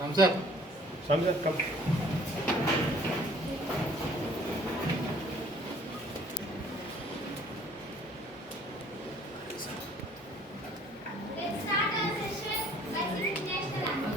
Samsat. Samsat, come. Let's start our session by singing national anthem.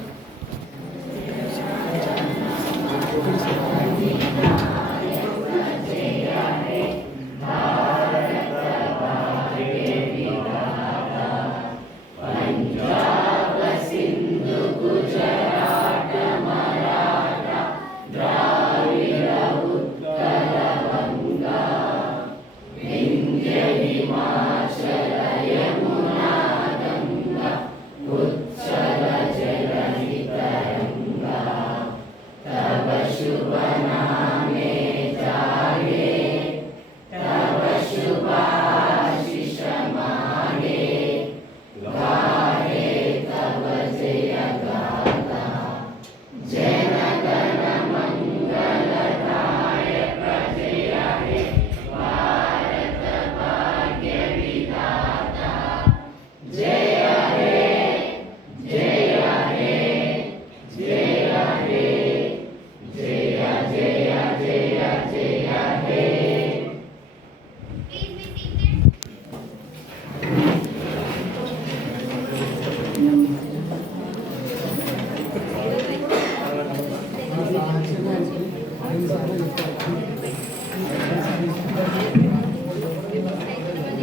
Please be seated.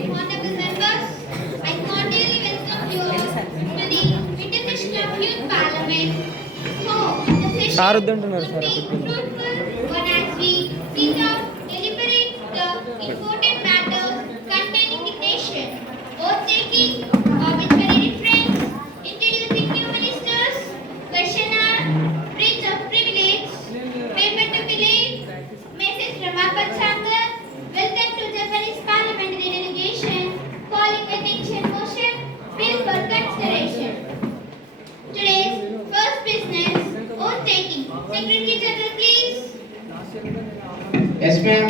Honorable members, I cordially welcome you all to the International Youth Parliament. The session would be fruitful one as we seek out deliberate the important matters concerning the nation, oath taking of its very difference, introducing new ministers, questionnaire, bridge of privilege, paper to village, message from Upper Chamber, welcome to Japanese parliamentary delegation, calling attention motion, bill for consideration. Today's first business, oath taking. Secretary General, please. Yes, ma'am.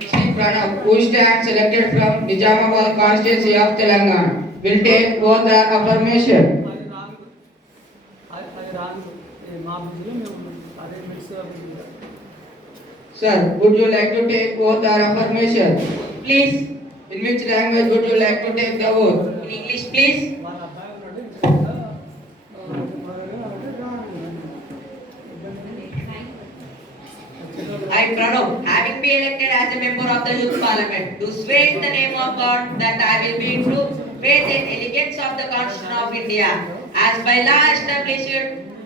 Sri Pranav, who stands selected from Nizamabad constituency of Telangana, will take oath of affirmation. Sir, would you like to take oath or affirmation? Please. In which language would you like to take the oath? In English, please. I, Pranav, having been elected as a member of the Youth Parliament, do swear in the name of God that I will be true faith and allegiance of the Constitution of India, as by law established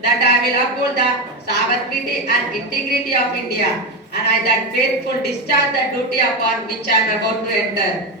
that I will uphold the sovereignty and integrity of India, and I that faithful discharge the duty upon which I am about to enter.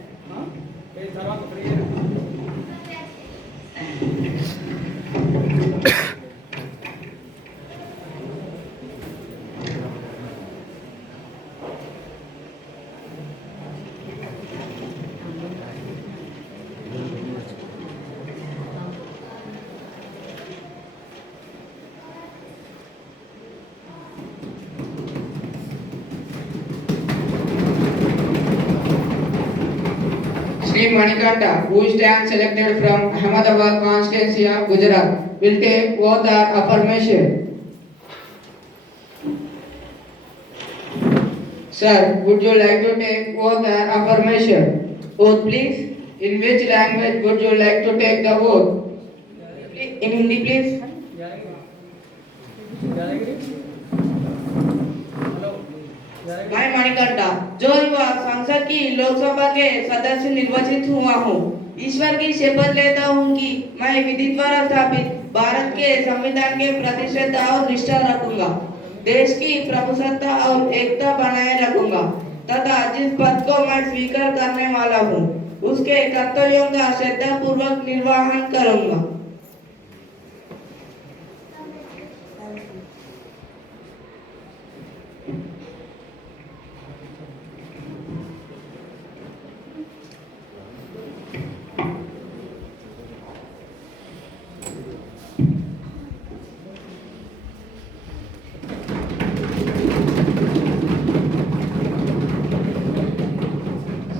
Sri Manikanta, who stands selected from Ahmedabad constituency of Gujarat, will take oath or affirmation. Sir, would you like to take oath or affirmation? Oath, please. In which language would you like to take the oath? In Hindi, please. मैं मणिकंठा जो युवा संसद की लोकसभा के सदस्य निर्वाचित हुआ हूँ ईश्वर की शपथ लेता हूँ कि मैं विधि द्वारा स्थापित भारत के संविधान के प्रति श्रद्धा और निष्ठा रखूंगा देश की प्रभुसत्ता और एकता बनाए रखूंगा तथा जिस पद को मैं स्वीकार करने वाला हूँ उसके कर्तव्यों का श्रद्धा पूर्वक निर्वहन करूंगा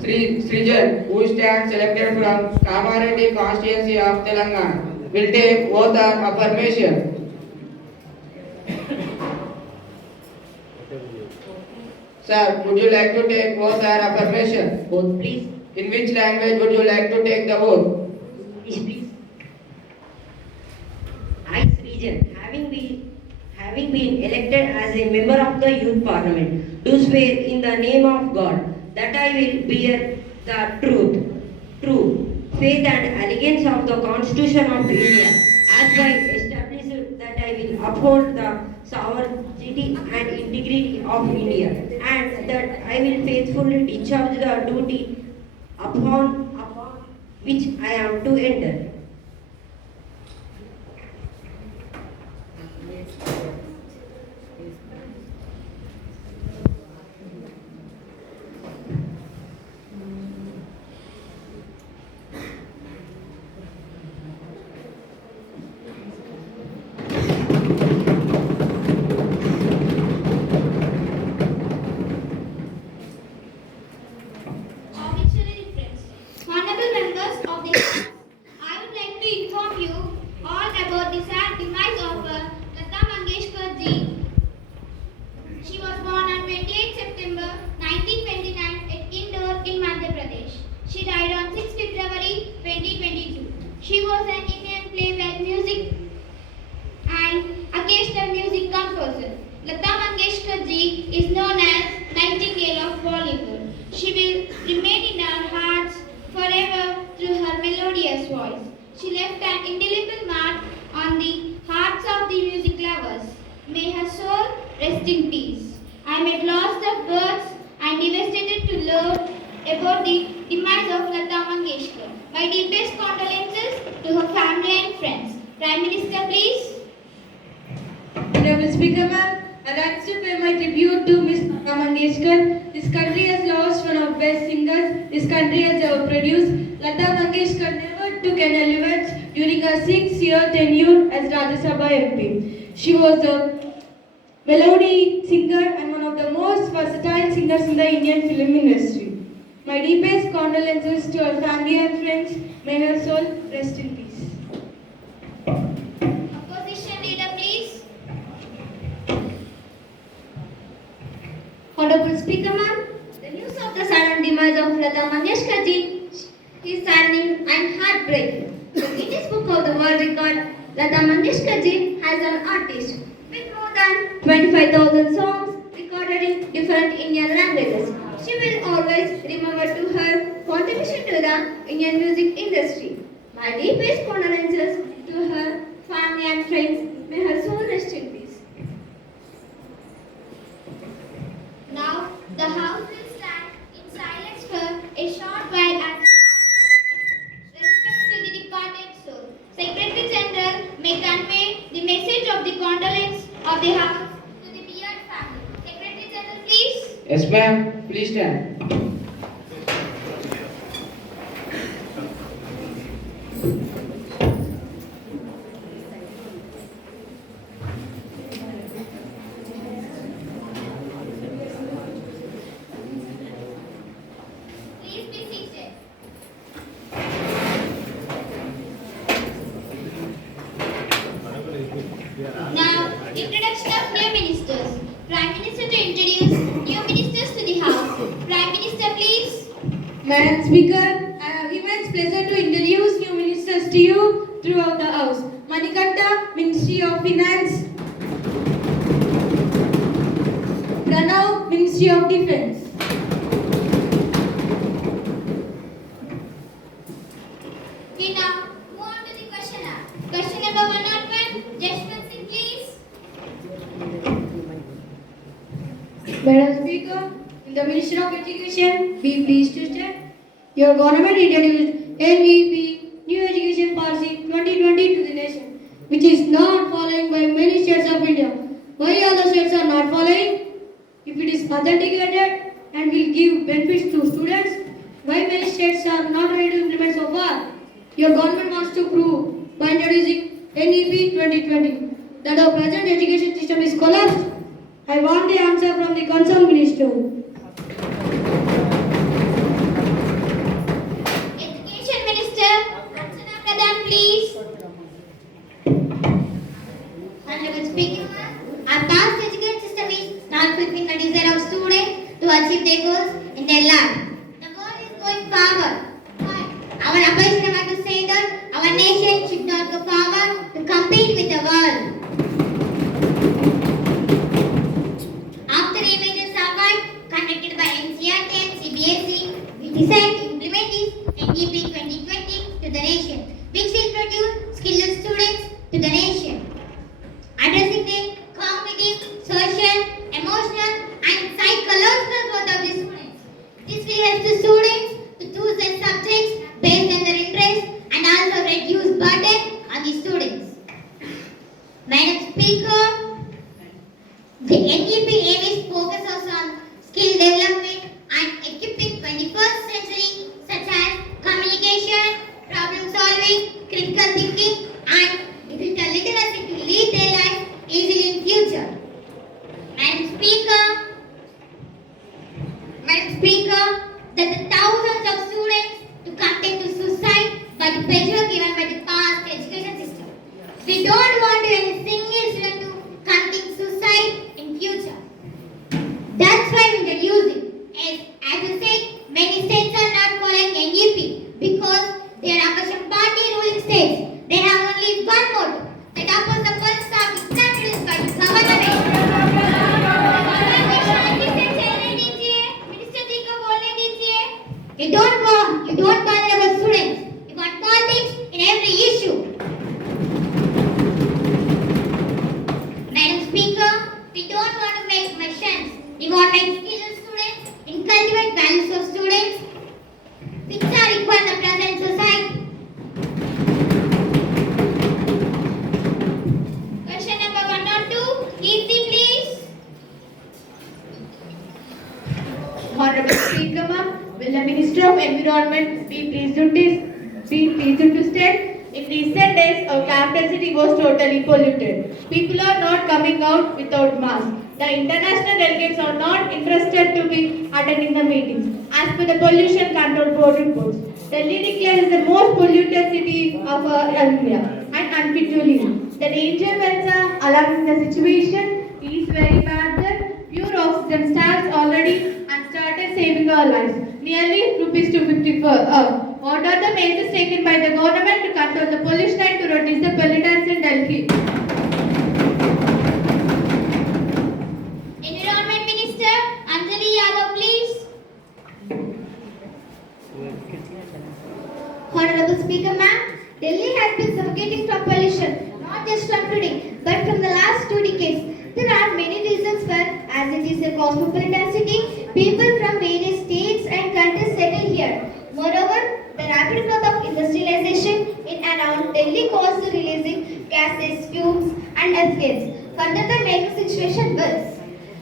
Srijan, who stands selected from Kamareddy constituency of Telangana, will take oath of affirmation. Sir, would you like to take oath or affirmation? Both, please. In which language would you like to take the oath? English, please. I, Srijan, having been elected as a member of the Youth Parliament, do swear in the name of God that I will bear the true faith and allegiance of the Constitution of India, as by established that I will uphold the sovereignty and integrity of India, and that I will faithfully discharge the duty upon which I am to enter. Obituary reference. Honorable members of the House, I would like to inform you all about the sad demise of Lata Mangeshkar ji. She was born on 28 September 1929 at Indore in Madhya Pradesh. She died on 6 February 2022. She was an Indian playback music and occasional music composer. Lata Mangeshkar ji is known as Nightingale of Bollywood. She will remain in our hearts forever through her melodious voice. She left an indelible mark on the hearts of the music lovers. May her soul rest in peace. I am at loss of words and devastated to learn about the demise of Lata Mangeshkar. My deepest condolences to her family and friends. Prime Minister, please. Honorable Speaker, ma'am, I'd like to pay my tribute to Miss Lata Mangeshkar. This country has lost one of best singers this country has ever produced. Lata Mangeshkar never took an relevance during her 6-year tenure as Rajya Sabha MP. She was a melody singer and one of the most versatile singers in the Indian film industry. My deepest condolences to her family and friends. May her soul rest in peace. Opposition leader, please. Honorable Speaker, ma'am, the news of the sudden demise of Lata Mangeshkar ji is saddening and heartbreaking. The Guinness Book of the World Record, Lata Mangeshkar ji has an artist with more than 25,000 songs recorded in different Indian languages. She will always remember to her contribution to the Indian music industry. My deepest condolences to her family and friends. May her soul rest in peace. Now, the House will stand in silence for a short while as respect to the departed soul. Secretary General may convey the message of the condolence of the House to the beard family. Secretary General, please. Yes, ma'am. Please stand. Please be seated. Now, introduction of new ministers. Prime Minister to introduce new ministers to the House. Prime Minister, please. Madam Speaker, I have immense pleasure to introduce new ministers to you throughout the House. Manikanta, Ministry of Finance. Pranav, Ministry of Defence. We now move on to the question hour. Question number 101, Jashwant Singh, please. Madam Speaker, in the Ministry of Education, be pleased to state your government introduced NEP New Education Policy 2020 to the nation, which is not following by many states of India. Why other states are not following? If it is authenticated and will give benefits to students, why many states are not ready to implement so far? Your government wants to prove by introducing NEP 2020 that our present education system is collapsed. I want the answer from the concerned minister. Education Minister, Archana Pradhan, please. Honorable Speaker, our past education system is not fulfilling the desire of students to achieve their goals in their life. The world is going forward. But our opposition want to say that our nation should not go forward to compete with the world. After images survey conducted by NCERT and CBSE, we decided to implement this NEP 2020 to the nation, which will produce skilled students to the nation, addressing the cognitive, social, emotional, and psychological growth of the students. This will help the students to choose their subjects based on their interests and also reduce burden on the students. Madam Speaker, the NEP aim is focuses on skill development and equipping 21st century such as communication, problem solving, critical thinking, and digital literacy to lead their life easily in future. Madam Speaker, that the thousands of students to contempt to suicide by the pressure given by the past education system. We don't want any single student to contempt suicide in future. That's why we introduced it. As you said, many states are not following NUP because they are opposition party ruling states. They have only one motto, that oppose the police service not released by the government. You don't bother about students. You want politics in every issue. Madam Speaker, we don't want to make machines. We want to make skilled students and cultivate values of students which are required in the present society. Question number 1 or 2. Easy, please. Honorable Speaker, ma'am, will the Minister of Environment be pleased to state? In recent days, our capital city was totally polluted. People are not coming out without masks. The international delegates are not interested to be attending the meetings. As per the Pollution Control Board reports, Delhi declared as the most polluted city of India and unfit to live. The danger levels are alarming. The situation is very bad that pure oxygen stands already and started saving our lives. Nearly rupees 250 per hour. What are the measures taken by the government to control the pollution and to reduce the pollutants in Delhi? Environment Minister Anjali Yadav, please. Honorable Speaker, ma'am, Delhi has been suffocating from pollution, not just from today, but from the last 2 decades. There are many reasons for, as it is a cosmopolitan city, people from various states and countries settle here. Moreover, the rapid growth of industrialization in and around Delhi caused the releasing gases, fumes, and effluents, further making the situation worse.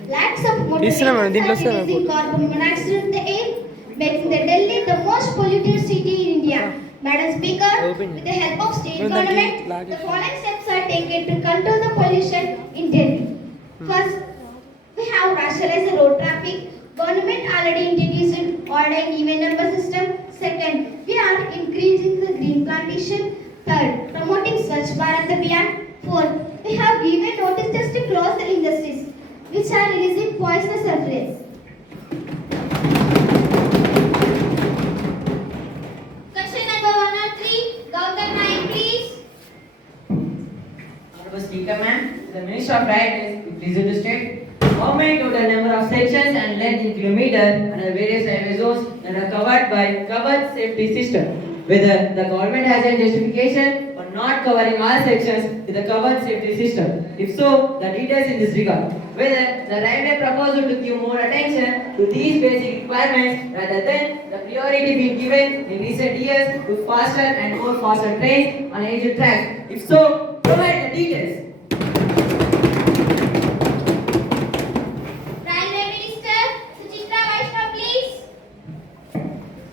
Lakhs of motor vehicles are releasing carbon monoxide in the air, making the Delhi the most polluted city in India. Madam Speaker, with the help of state government, the following steps are taken to control the pollution in Delhi. First, we have rationalized the road traffic. Government already introduced order and even number system. Second, we are increasing the green plantation. Third, promoting Swachh Bharat Abhiyan. Fourth, we have given notices to close the industries which are releasing poisonous effluents. Question number 1 or 3, Gautam Naik, please. Honorable Speaker, ma'am, the Minister of Railways is pleased to state how many total number of sections and length in kilometer and the various railway zones that are covered by covered safety system. Whether the government has a justification for not covering all sections with the covered safety system. If so, the details in this regard. Whether the railway proposal to give more attention to these basic requirements rather than the priority being given in recent years to faster and more faster trains on aged tracks. If so, provide the details. Railway Minister Suchitra Vaishnav, please.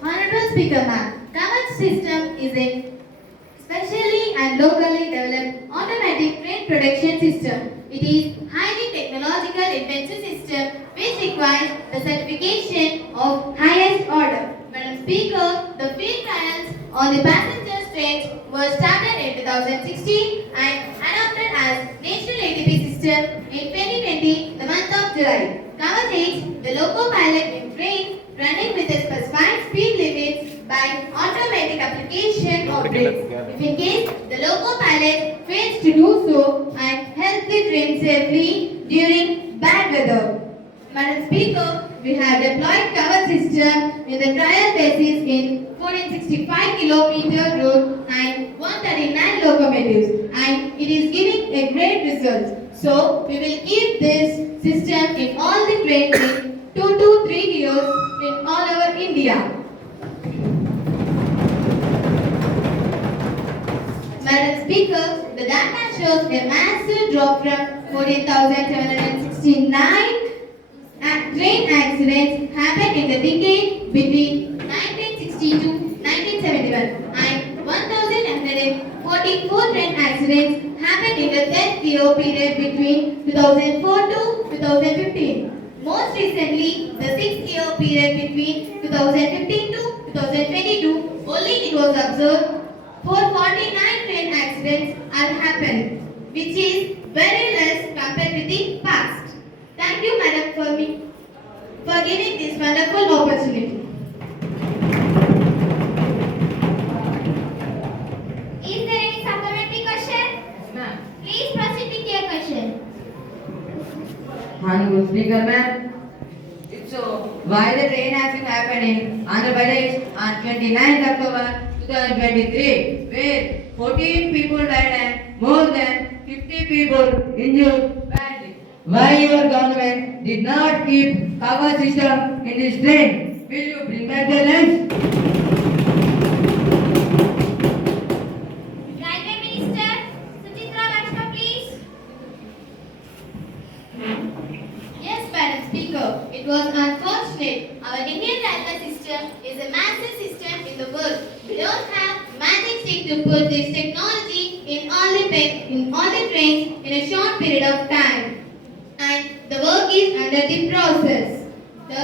Honorable Speaker, ma'am, covered system is a specially and locally developed automatic train production system. It is highly technological intensive system which requires the certification of highest order. Madam Speaker, the field trials on the passenger trains were started in 2016 and adopted as national ATP system in 2020, the month of July. Cover dates the loco pilot in trains running with a specified speed limit by automatic application of brakes. If in case the loco pilot fails to do so and help the train safely during bad weather. Madam Speaker, we have deployed cover system in the trial basis in 1465 kilometer route and 139 locomotives, and it is giving a great result. So we will keep this system in all the trains in 2 to 3 years in all over India. Madam Speaker, the data shows a massive drop from 14,769 train accidents happened in the decade between 1960 to 1971 and 1,144 train accidents happened in the 10th year period between 2004 to 2015. Most recently, the 6th year period between 2015 to 2022, only it was observed 449 train accidents are happened, which is very less compared with the past. Thank you, Madam, for giving this wonderful opportunity. Is there any supplementary question? Ma'am. Please proceed with your question. Honorable Speaker, ma'am. So, why the train accident happened in Andhra Pradesh on 29th October 2023, where 14 people died and more than 50 people injured badly? Why your government did not keep cover system in this train? Will you bring back the lens? Railway Minister Suchitra Vaishnav, please. Yes, Madam Speaker, it was unfortunate. Our Indian railway system is a massive system in the world. We don't have magic stick to put this technology in all the trains in a short period of time. And the work is under the process. The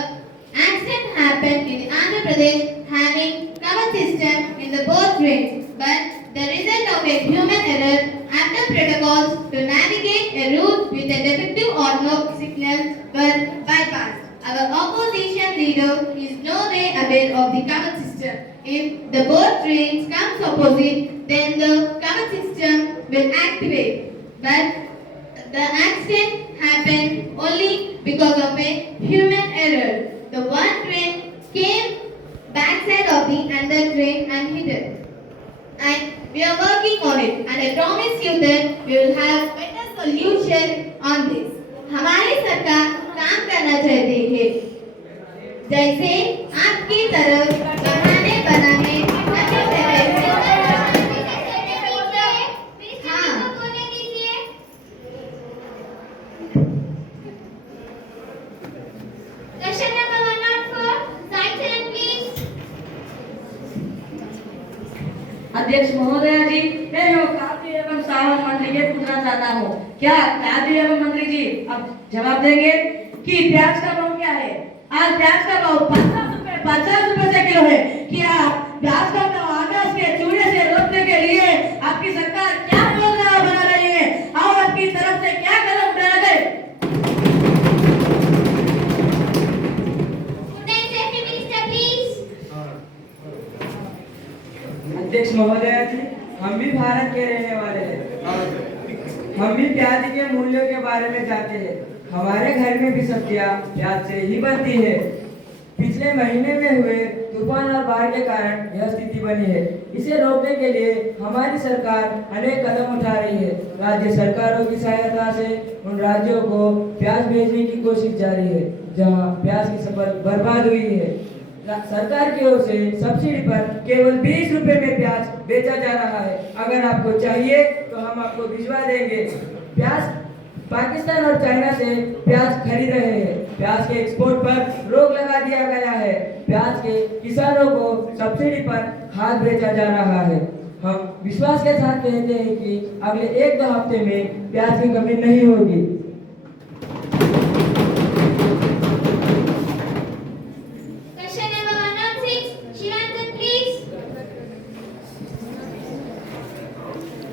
accident happened in Andhra Pradesh having cover system in the both trains, but the result of a human error after protocols to navigate a route with a defective auto signal were bypassed. Our opposition leader is no way aware of the cover system. If the both trains comes opposite, then the cover system will activate. But the accident happened only because of a human error. The one train came backside of the other train and hit it. And we are working on it, and I promise you that we will have better solution on this. हमारी सरकार काम करना चाहती है, जैसे आपकी तरफ बहाने बनाने नहीं हाँ Question number 104. Silence, please. अध्यक्ष महोदय जी, मैं खाद्य एवं सावन मंत्री के पूछना चाहता हूँ, क्या खाद्य एवं मंत्री जी अब जवाब देंगे कि प्याज का भाव क्या है? आज प्याज का भाव 50 रुपए से किलो है। क्या प्याज का भाव आकाश के चूड़े से रोकने के लिए आपकी सरकार क्या योजना बना रही है और आपकी तरफ से क्या कदम उठाया गए? Food and Safety Minister, please. अध्यक्ष महोदय जी, हम भी भारत के रहने वाले हैं। हम भी प्याज के मूल्यों के बारे में जानते हैं। हमारे घर में भी सब्जियां प्याज से ही बनती है। पिछले महीने में हुए तूफान और बाढ़ के कारण यह स्थिति बनी है। इसे रोकने के लिए हमारी सरकार अनेक कदम उठा रही है। राज्य सरकारों की सहायता से उन राज्यों को प्याज भेजने की कोशिश जारी है जहां प्याज की फसल बर्बाद हुई है। सरकार की ओर से सब्सिडी पर केवल 20 रुपए में प्याज बेचा जा रहा है। अगर आपको चाहिए तो हम आपको भिजवा देंगे। प्याज पाकिस्तान और चाइना से प्याज खरीद रहे हैं। प्याज के एक्सपोर्ट पर रोक लगा दिया गया है। प्याज के किसानों को सब्सिडी पर खाद बेचा जा रहा है। हम विश्वास के साथ कहते हैं कि अगले 1-2 हफ्ते में प्याज की कमी नहीं होगी। Question number 106. Shivanjan, please.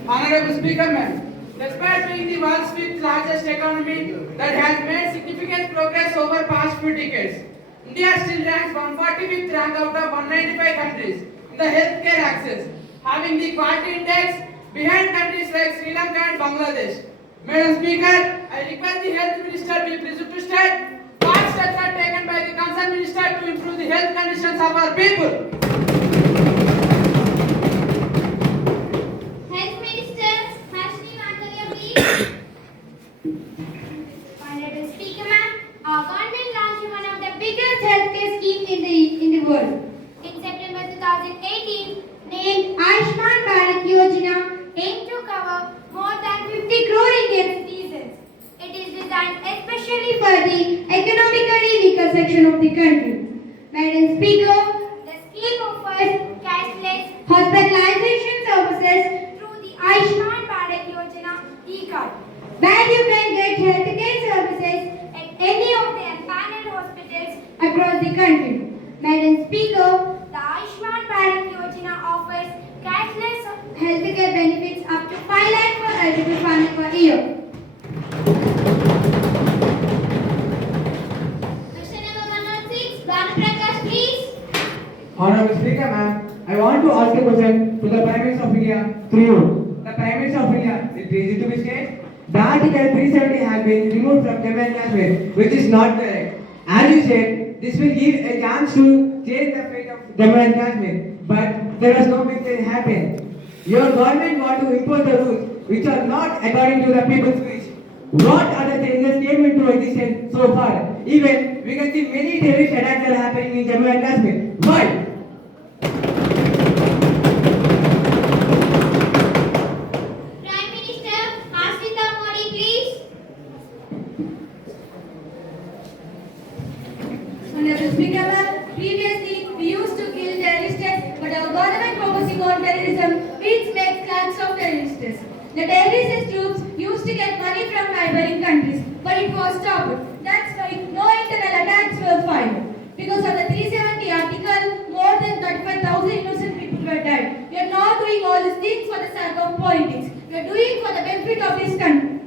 Honorable Speaker, ma'am, despite being the world's fifth largest economy that has made significant significant progress over past few decades. India still ranks 145th rank out of 195 countries in the healthcare access, having the quality index behind countries like Sri Lanka and Bangladesh. Madam Speaker, I request the Health Minister be pleased to state what steps are taken by the concerned minister to improve the health conditions of our people. Health Minister Harshini Mandaliya, please. Honorable Speaker, ma'am, our government launched one of the biggest healthcare schemes in the world. In September 2018, named Ayushman Bharat Yojana, aimed to cover more than 50 crore Indian citizens. It is designed especially for the economically weaker section of the country. Madam Speaker, the scheme offers cashless hospitalization services through the Ayushman Bharat Yojana e-card, where you can get healthcare services at any of the empaneled hospitals across the country. Madam Speaker, the Ayushman Bharat Yojana offers cashless healthcare benefits up to 5 lakh for eligible family per year. Question number 106, Dr. Prakash, please. Honorable Speaker, ma'am, I want to ask a question to the Prime Minister of India through you. The Prime Minister of India is pleased to be stated the Article 370 has been removed from Jammu and Kashmir, which is not correct. As you said, this will give a chance to change the fate of Jammu and Kashmir, but there was no big thing happen. Your government want to impose the rules which are not according to the people's wish. What other changes came into existence so far? Even we can see many terrorist attacks are happening in Jammu and Kashmir. Why? Prime Minister Harshita Modi, please. Honorable Speaker, ma'am, previously we used to kill terrorists, but our government focusing on terrorism, which makes clans of terrorists. The terrorist troops used to get money from neighboring countries, but it was stopped. That's why no internal attacks were fired. Because of the 370 article, more than 35,000 innocent people were died. We are not doing all these things for the sake of politics. We are doing for the benefit of this country.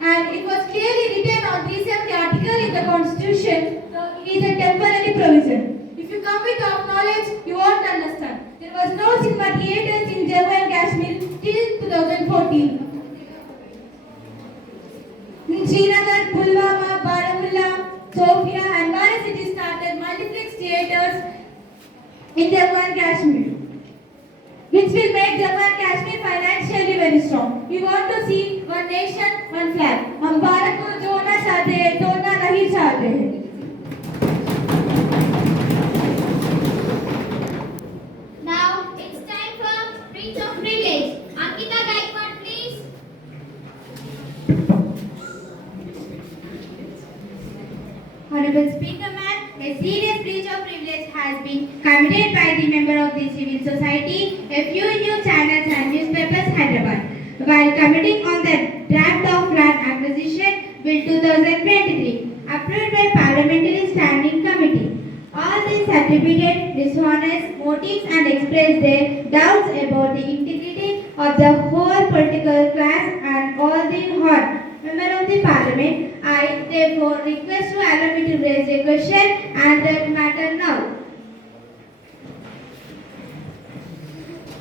And it was clearly written on 370 article in the constitution, so it is a temporary provision. If you come with our knowledge, you won't understand. There was no cinema theatres in Jammu and Kashmir till 2014. In Srinagar, Pulwama, Baramulla, Sofia and Mara cities started multiplex theatres in Jammu and Kashmir, which will make Jammu and Kashmir financially very strong. We want to see one nation, one flag. हम भारत को जोड़ना चाहते हैं, तोड़ना नहीं चाहते हैं. Now it's time for Prince of Privilege. Ankita Gaikwad, please. Honorable Speaker, ma'am, a serious breach of privilege has been committed by the member of the civil society, a few news channels and newspapers, Hyderabad, while commenting on the draft of land acquisition bill 2023, approved by Parliamentary Standing Committee. All these attributed dishonest motives and expressed their doubts about the integrity of the whole political class and all the hot member of the Parliament. I therefore request to allow me to raise a question and that matter now.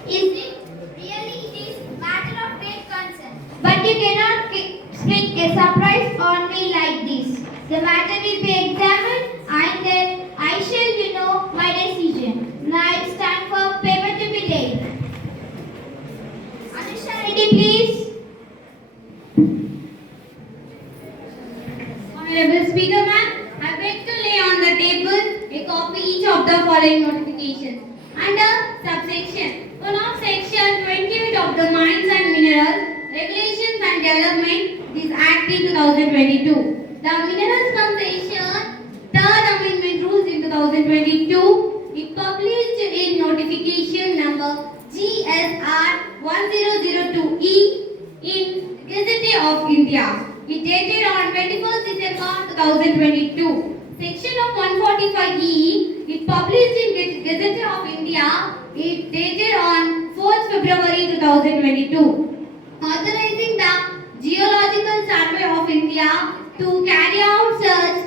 Is it really it is matter of great concern? But you cannot spring a surprise on me like this. The matter will be examined and then I shall know my decision. Now it's time for paper to be laid. Anusha Reddy, please. Honorable Speaker, ma'am, I beg to lay on the table a copy each of the following notifications. Under subsection 1 of section 28 of the Mines and Minerals Regulations and Development, this Act 2022. The Minerals Concession Third Amendment Rules in 2022, it published in notification number GSR 1002E in Gazette of India. It dated on 21st December 2022. Section of 145E, it published in Gazette of India, it dated on 4th February 2022. Authorizing the Geological Survey of India to carry out search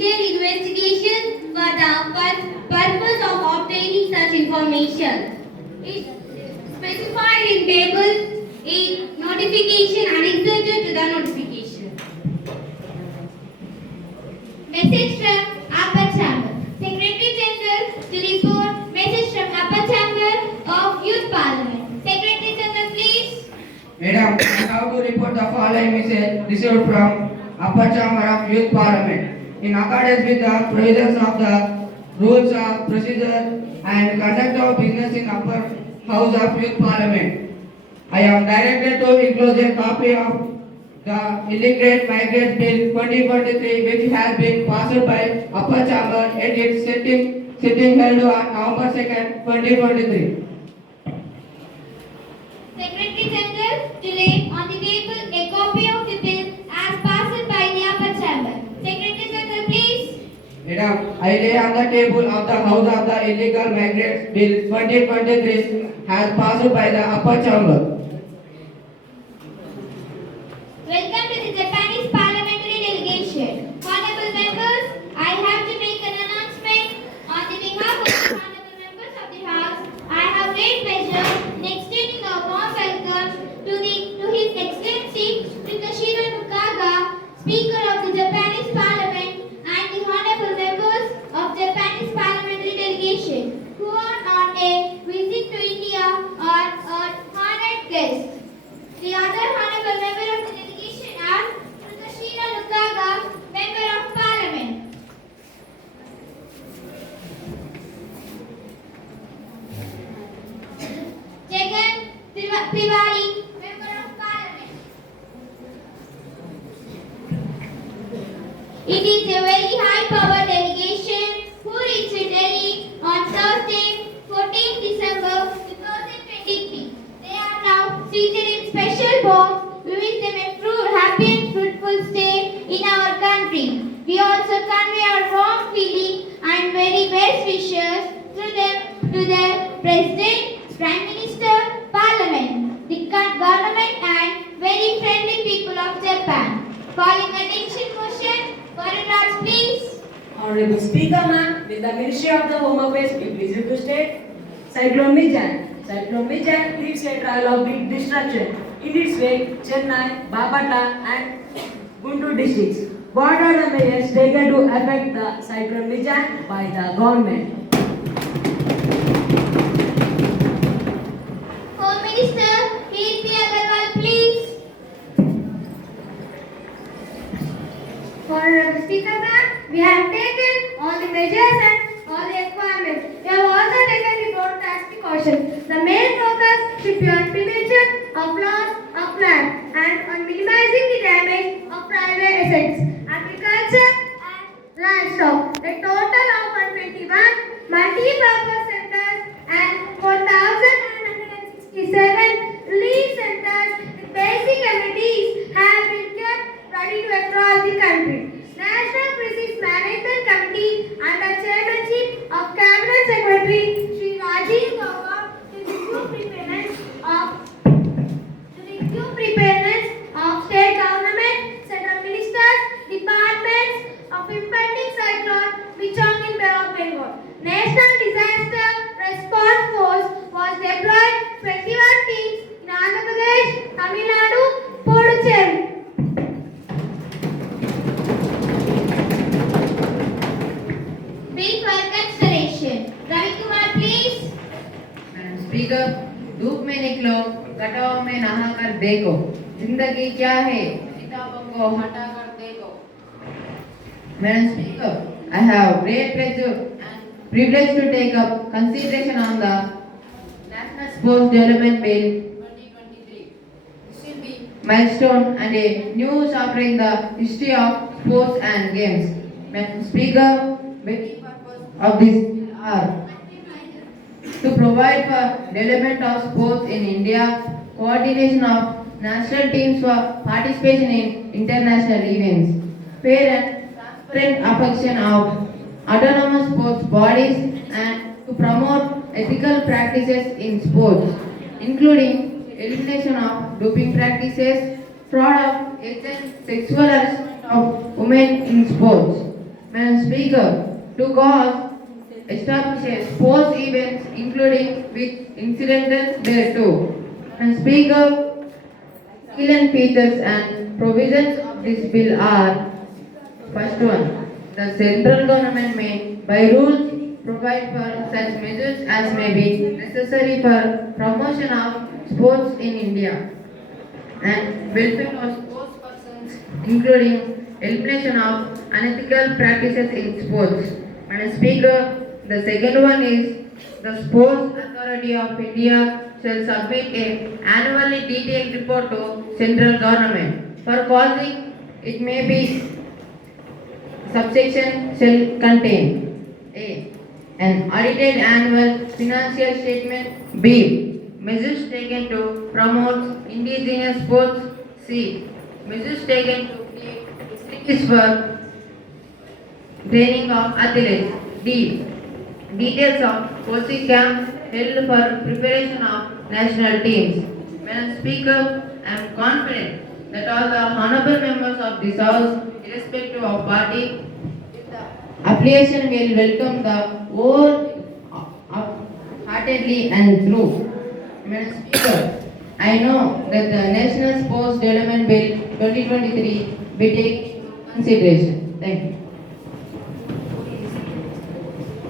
detailed investigation for the purpose of obtaining such information. It specified in table a notification annexed to the notification. Message from Upper Chamber. Secretary General to report message from Upper Chamber of Youth Parliament. Secretary General, please. Madam, I have to report the following message received from Upper Chamber of Youth Parliament. In accordance with the provisions of the rules of procedure and conduct of business in Upper House of Youth Parliament, I am directed to enclose a copy of the Illicit Migrants Bill 2023, which has been passed by Upper Chamber at its sitting held on November 2nd, 2023. Secretary General, to lay on the table a copy of the bill as passed by the Upper Chamber. Secretary General, please. Madam, I lay on the table of the House of the Illegal Migrants Bill 2023 has passed by the Upper Chamber. Welcome to the Japanese parliamentary delegation. Honorable members, I have to make an announcement on the behalf of the honorable members of the House. I have great pleasure in extending a warm welcome to His Excellency Takashiro Nukaga, Speaker of the Japanese Parliament, and the honorable members of Japanese parliamentary delegation who are on a visit to India or honored guests. The other honorable member of the delegation are Takashiro Nukaga, Member of Parliament. Jagan Tiwari, Member of Parliament. It is a very high-powered delegation who reached Delhi on Thursday, 14 December 2023. They are now seated in special box. We wish them a happy and fruitful stay in our country. We also convey our warm feeling and very best wishes to them, to the President, Prime Minister, Parliament, the government and very friendly people of Japan. Calling attention motion, Foreign Raj, please. Honorable Speaker, ma'am, with the Ministry of the Home Affairs, be pleased to state Cyclone Mijan. Cyclone Mijan leaves a trail of big destruction in its wake. Chennai, Bapatla, and Guntur districts. What are the measures taken to affect the Cyclone Mijan by the government? Home Minister, P.P. Agarwal, please. Honorable Speaker, ma'am, we have taken all the measures and all the requirements. We have also taken the broadcast precautions. The main focus should be on prevention of loss of land and on minimizing the damage of private assets, agriculture and livestock. A total of 121 multi-purpose centers and 4,967 relief centers with basic amenities have been kept ready to across the country. National Crisis Management Committee under chairmanship of Cabinet Secretary Sri Rajiv Gauba to review preparedness of state government, central ministers, departments of impending cyclone Michong in Bay of Bengal. National Disaster Response Force was deployed 21 teams in Andhra Pradesh, Tamil Nadu, Puducherry. Bill for consideration. Ravi Kumar, please. Madam Speaker, धूप में निकलो, कटाव में नहा कर देखो, जिंदगी क्या है, किताबों को हटा कर देखो. Madam Speaker, I have great pleasure and privilege to take up consideration on the National Sports Development Bill 2023. This will be milestone and a new chapter in the history of sports and games. Madam Speaker, main purpose of this bill are to provide for development of sports in India, coordination of national teams for participation in international events, fair and transparent affection of autonomous sports bodies, and to promote ethical practices in sports, including elimination of doping practices, fraud of agents, sexual harassment of women in sports. Madam Speaker, to cause establishes sports events including with incidental thereto. Madam Speaker, Excellent features and provisions of this bill are: first one, the central government may, by rules, provide for such measures as may be necessary for promotion of sports in India and welfare of sports persons, including elimination of unethical practices in sports. Madam Speaker, the second one is the Sports Authority of India shall submit a annually detailed report to central government. For causing, it may be subsection shall contain A. An audited annual financial statement. B. Measures taken to promote indigenous sports. C. Measures taken to create facilities for training of athletes. D. Details of coaching camps held for preparation of national teams. Madam Speaker, I am confident that all the honorable members of this House, irrespective of party, affiliation will welcome the whole heartedly and through. Madam Speaker, I know that the National Sports Development Bill 2023 will be taken into consideration. Thank you.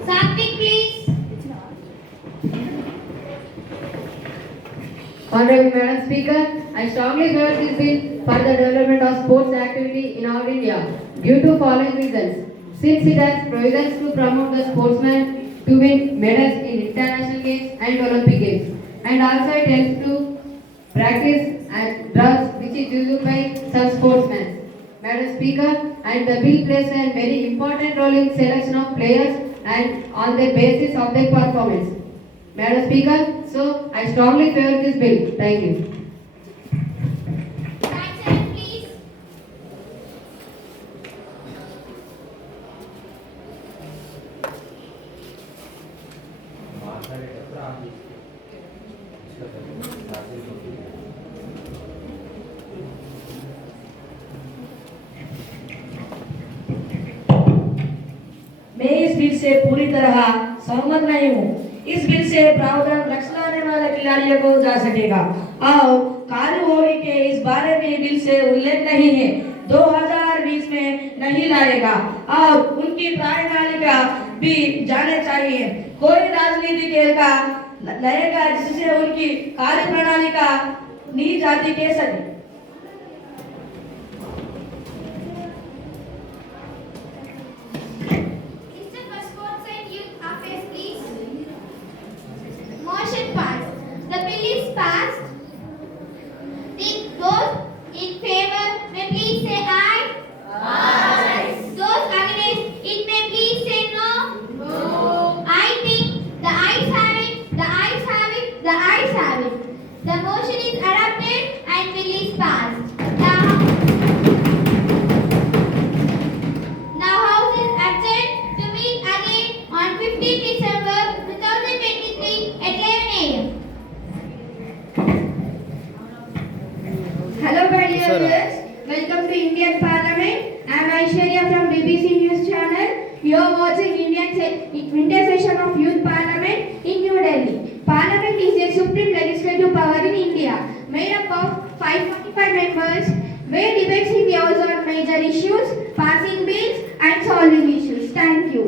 Satvik, please. Honorable Madam Speaker, I strongly favor this bill for the development of sports activity in our India due to following reasons. Since it has provisions to promote the sportsman to win medals in international games and Olympic games, and also it helps to practice and drugs which is used by some sportsmen. Madam Speaker, and the bill plays a very important role in selection of players and on the basis of their performance. Madam Speaker, so I strongly favor this bill. Thank you. Right side, please. मैं इस bill से पूरी तरह सहमत नहीं हूँ। इस bill से प्रावधान लक्ष्य लाने वाले खिलाड़ियों को जा सकेगा और कार्य होगी के इस बारे में बिल से उल्लेख नहीं है। 2020 में नहीं लाएगा और उनकी प्राणनालिका भी जाने चाहिए। कोई राजनीति खेल का लाएगा जिससे उनकी कार्य प्रणाली का नी जाति के सके। Mr. for Sports and Youth Affairs, please. Motion passed. The bill is passed. Those in favor may please say aye. Aye. Those against it may please say no. No. I think the ayes have it. The ayes have it. The ayes have it. The motion is adopted and bill is passed. Now House is adjourned to meet again on 15 December 2023 at 11 a.m. Hello, my dear viewers. Welcome to Indian Parliament. I am Aishwarya from BBC News Channel. You are watching winter session of Youth Parliament in New Delhi. Parliament is a supreme legislative power in India, made up of 545 members, where debates in the House on major issues, passing bills and solving issues. Thank you.